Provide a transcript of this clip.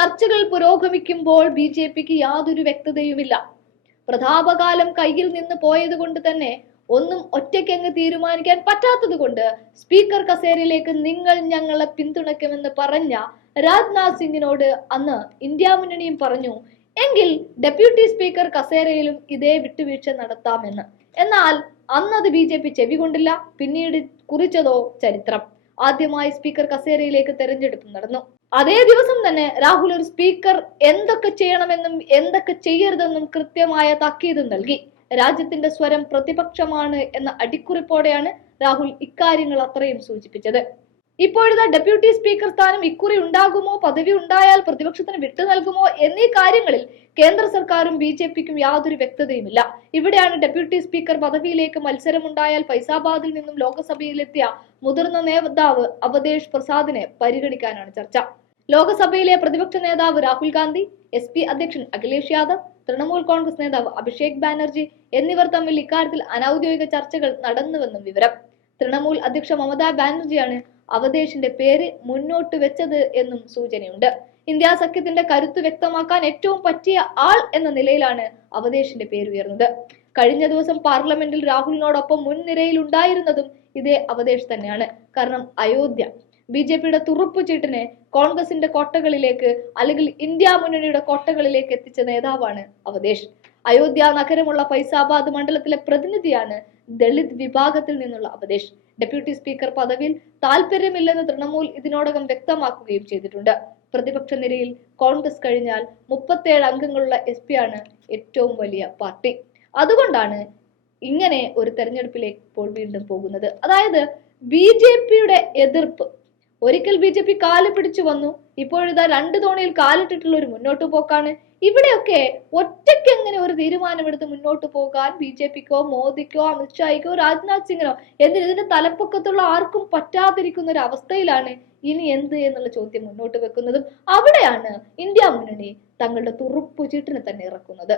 ചർച്ചകൾ പുരോഗമിക്കുമ്പോൾ B J പിക്ക് യാതൊരു വ്യക്തതയുമില്ല. പ്രതാപകാലം കയ്യിൽ നിന്ന് പോയതുകൊണ്ട് തന്നെ ഒന്നും ഒറ്റയ്ക്കങ്ങ് തീരുമാനിക്കാൻ പറ്റാത്തത് കൊണ്ട് സ്പീക്കർ കസേരയിലേക്ക് നിങ്ങൾ ഞങ്ങളെ പിന്തുണയ്ക്കുമെന്ന് പറഞ്ഞ രാജ്നാഥ് സിംഗിനോട് അന്ന് ഇന്ത്യ മുന്നണിയും പറഞ്ഞു എങ്കിൽ ഡെപ്യൂട്ടി സ്പീക്കർ കസേരയിലും ഇതേ വിട്ടുവീഴ്ച നടത്താമെന്ന്. എന്നാൽ അന്നത് ബി ജെ പി ചെവി കൊണ്ടില്ല പിന്നീട് കുറിച്ചതോ ചരിത്രം. ആദ്യമായി സ്പീക്കർ കസേരയിലേക്ക് തെരഞ്ഞെടുപ്പ് നടന്നു. അതേ ദിവസം തന്നെ രാഹുൽ ഒരു സ്പീക്കർ എന്തൊക്കെ ചെയ്യണമെന്നും എന്തൊക്കെ ചെയ്യരുതെന്നും കൃത്യമായ താക്കീത് നൽകി. രാജ്യത്തിന്റെ സ്വരം പ്രതിപക്ഷമാണ് എന്ന അടിക്കുറിപ്പോടെയാണ് രാഹുൽ ഇക്കാര്യങ്ങൾ അത്രയും സൂചിപ്പിച്ചത്. ഇപ്പോഴത്തെ ഡെപ്യൂട്ടി സ്പീക്കർ സ്ഥാനം ഇക്കുറി ഉണ്ടാകുമോ പദവി ഉണ്ടായാൽ പ്രതിപക്ഷത്തിന് വിട്ടു നൽകുമോ എന്നീ കാര്യങ്ങളിൽ കേന്ദ്ര സർക്കാരും ബി ജെ പിക്കും യാതൊരു വ്യക്തതയുമില്ല. ഇവിടെയാണ് ഡെപ്യൂട്ടി സ്പീക്കർ പദവിയിലേക്ക് മത്സരമുണ്ടായാൽ ഫൈസാബാദിൽ നിന്നും ലോക്സഭയിലെത്തിയ മുതിർന്ന നേതാവ് അവതേഷ് പ്രസാദിനെ പരിഗണിക്കാനാണ് ചർച്ച. ലോക്സഭയിലെ പ്രതിപക്ഷ നേതാവ് രാഹുൽ ഗാന്ധി എസ് പി അധ്യക്ഷൻ അഖിലേഷ് യാദവ് തൃണമൂൽ കോൺഗ്രസ് നേതാവ് അഭിഷേക് ബാനർജി എന്നിവർ തമ്മിൽ ഇക്കാര്യത്തിൽ അനൌദ്യോഗിക ചർച്ചകൾ നടന്നുവെന്നും വിവരം. തൃണമൂൽ അധ്യക്ഷ മമതാ ബാനർജിയാണ് അവതേഷിന്റെ പേര് മുന്നോട്ട് വെച്ചത് എന്നും സൂചനയുണ്ട്. ഇന്ത്യ സഖ്യത്തിന്റെ കരുത്ത് വ്യക്തമാക്കാൻ ഏറ്റവും പറ്റിയ ആൾ എന്ന നിലയിലാണ് അവതേഷിന്റെ പേര് ഉയർന്നത് കഴിഞ്ഞ ദിവസം പാർലമെന്റിൽ രാഹുലിനോടൊപ്പം മുൻനിരയിൽ ഉണ്ടായിരുന്നതും ഇതേ അവതേഷ് തന്നെയാണ്. കാരണം അയോധ്യ ബി ജെ പിയുടെ തുറുപ്പു ചീട്ടിനെ കോൺഗ്രസിന്റെ കോട്ടകളിലേക്ക് അല്ലെങ്കിൽ ഇന്ത്യ മുന്നണിയുടെ കോട്ടകളിലേക്ക് എത്തിച്ച നേതാവാണ് അവതേഷ് അയോധ്യ നഗരമുള്ള ഫൈസാബാദ് മണ്ഡലത്തിലെ പ്രതിനിധിയാണ് ദളിത് വിഭാഗത്തിൽ നിന്നുള്ള അവതേഷ് ഡെപ്യൂട്ടി സ്പീക്കർ പദവിയിൽ താല്പര്യമില്ലെന്ന് തൃണമൂൽ ഇതിനോടകം വ്യക്തമാക്കുകയും ചെയ്തിട്ടുണ്ട്. പ്രതിപക്ഷ നിരയിൽ കോൺഗ്രസ് കഴിഞ്ഞാൽ മുപ്പത്തേഴ് അംഗങ്ങളുള്ള എസ് പി ആണ് ഏറ്റവും വലിയ പാർട്ടി. അതുകൊണ്ടാണ് ഇങ്ങനെ ഒരു തെരഞ്ഞെടുപ്പിലേക്ക് ഇപ്പോൾ വീണ്ടും പോകുന്നത്. അതായത് ബി ജെ പിയുടെ എതിർപ്പ് ഒരിക്കൽ ബി ജെ പി കാൽ പിടിച്ചു വന്നു. ഇപ്പോഴിതാ രണ്ട് തോണിയിൽ കാലിട്ടിട്ടുള്ള ഒരു മുന്നോട്ട് പോക്കാണ്. ഇവിടെയൊക്കെ ഒറ്റയ്ക്ക് എങ്ങനെ ഒരു തീരുമാനമെടുത്ത് മുന്നോട്ട് പോകാൻ ബി ജെ പിക്കോ മോദിക്കോ അമിത്ഷായിക്കോ രാജ്നാഥ് സിംഗിനോ എന്തിന് ഇതിന്റെ തലപ്പൊക്കത്തുള്ള ആർക്കും പറ്റാതിരിക്കുന്ന ഒരു അവസ്ഥയിലാണ് ഇനി എന്ത് എന്നുള്ള ചോദ്യം മുന്നോട്ട് വെക്കുന്നതും അവിടെയാണ് ഇന്ത്യ മുന്നണി തങ്ങളുടെ തുറുപ്പു ചീട്ടിനെ തന്നെ ഇറക്കുന്നത്.